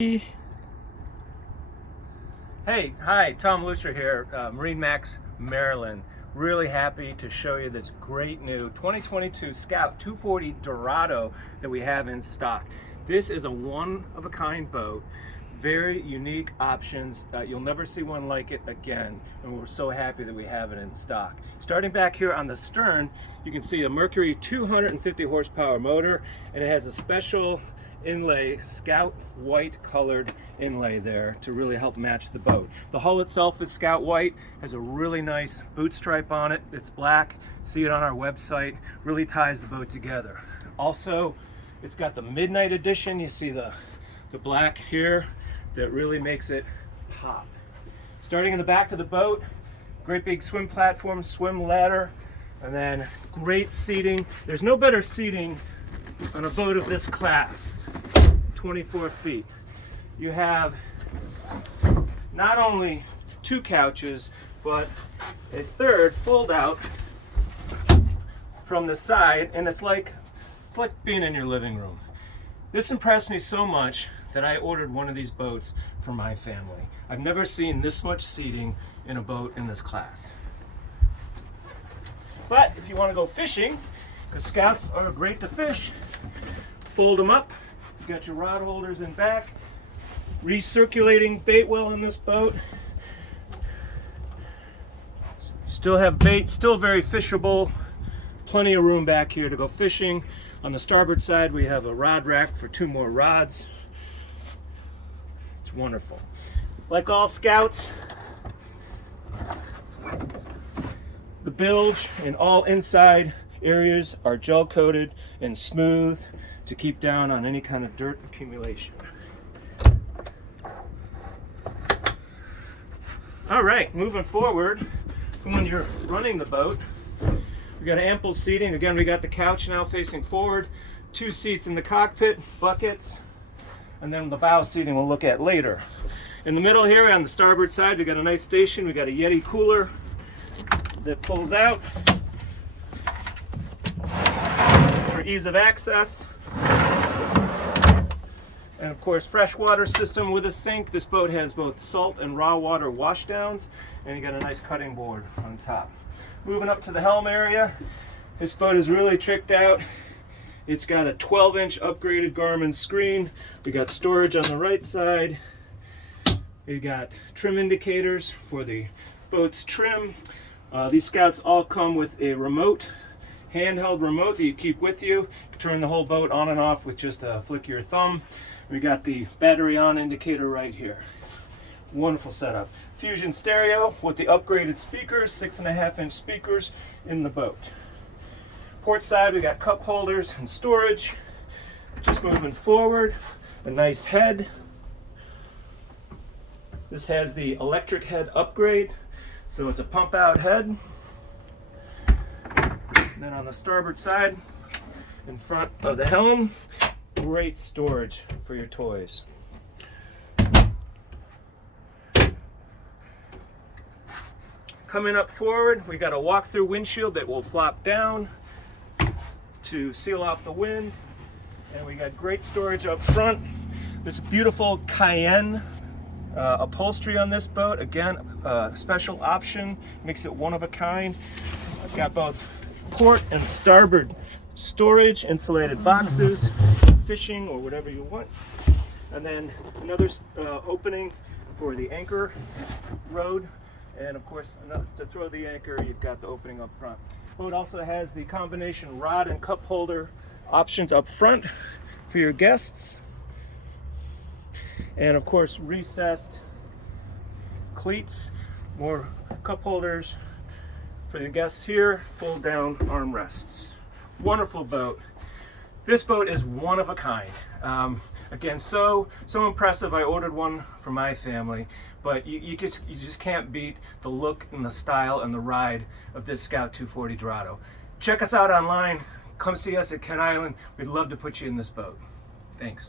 Hey, hi, Tom Lucer here, MarineMax, Maryland. Really happy to show you this great new 2022 Scout 240 Dorado that we have in stock. This is a one-of-a-kind boat, very unique options. You'll never see one like it again, and we're so happy that we have it in stock. Starting back here on the stern, you can see a Mercury 250 horsepower motor, and it has a special inlay, Scout white colored inlay there to really help match the boat. The hull itself is Scout white, has a really nice boot stripe on it. It's black, see it on our website, really ties the boat together. Also, it's got the midnight edition. You see the black here that really makes it pop. Starting in the back of the boat, great big swim platform, swim ladder, and then great seating. There's no better seating on a boat of this class. 24 feet. You have not only two couches, but a third fold out from the side, and it's like being in your living room. This impressed me so much that I ordered one of these boats for my family. I've never seen this much seating in a boat in this class. But if you want to go fishing, because Scouts are great to fish, fold them up. You got your rod holders in back, recirculating bait well in this boat. Still have bait, still very fishable. Plenty of room back here to go fishing. On the starboard side, we have a rod rack for 2 more rods. It's wonderful. Like all Scouts, the bilge and all inside areas are gel coated and smooth to keep down on any kind of dirt accumulation. All right, moving forward, when you're running the boat, we got ample seating. Again, we got the couch now facing forward, 2 seats in the cockpit, buckets, and then the bow seating we'll look at later. In the middle here on the starboard side, we got a nice station. We got a Yeti cooler that pulls out for ease of access. And of course, freshwater system with a sink. This boat has both salt and raw water washdowns, and you got a nice cutting board on top. Moving up to the helm area, this boat is really tricked out. It's got a 12-inch upgraded Garmin screen. We got storage on the right side. We got trim indicators for the boat's trim. These Scouts all come with a remote, handheld remote that you keep with you. You can turn the whole boat on and off with just a flick of your thumb. We got the battery on indicator right here. Wonderful setup. Fusion stereo with the upgraded speakers, 6.5-inch speakers in the boat. Port side, we got cup holders and storage. Just moving forward, a nice head. This has the electric head upgrade, so it's a pump out head. And then on the starboard side, in front of the helm, great storage for your toys. Coming up forward, we got a walk-through windshield that will flop down to seal off the wind. And we got great storage up front. There's beautiful Cayenne upholstery on this boat. Again, a special option, makes it one of a kind. I've got both port and starboard storage, insulated boxes, fishing or whatever you want. And then another opening for the anchor rod. And of course, to throw the anchor, you've got the opening up front. Boat also has the combination rod and cup holder options up front for your guests. And of course, recessed cleats, more cup holders for the guests here, fold down armrests. Wonderful boat. This boat is one of a kind. Again, so impressive. I ordered one for my family, but you just can't beat the look and the style and the ride of this Scout 240 Dorado. Check us out online. Come see us at Kent Island. We'd love to put you in this boat. Thanks.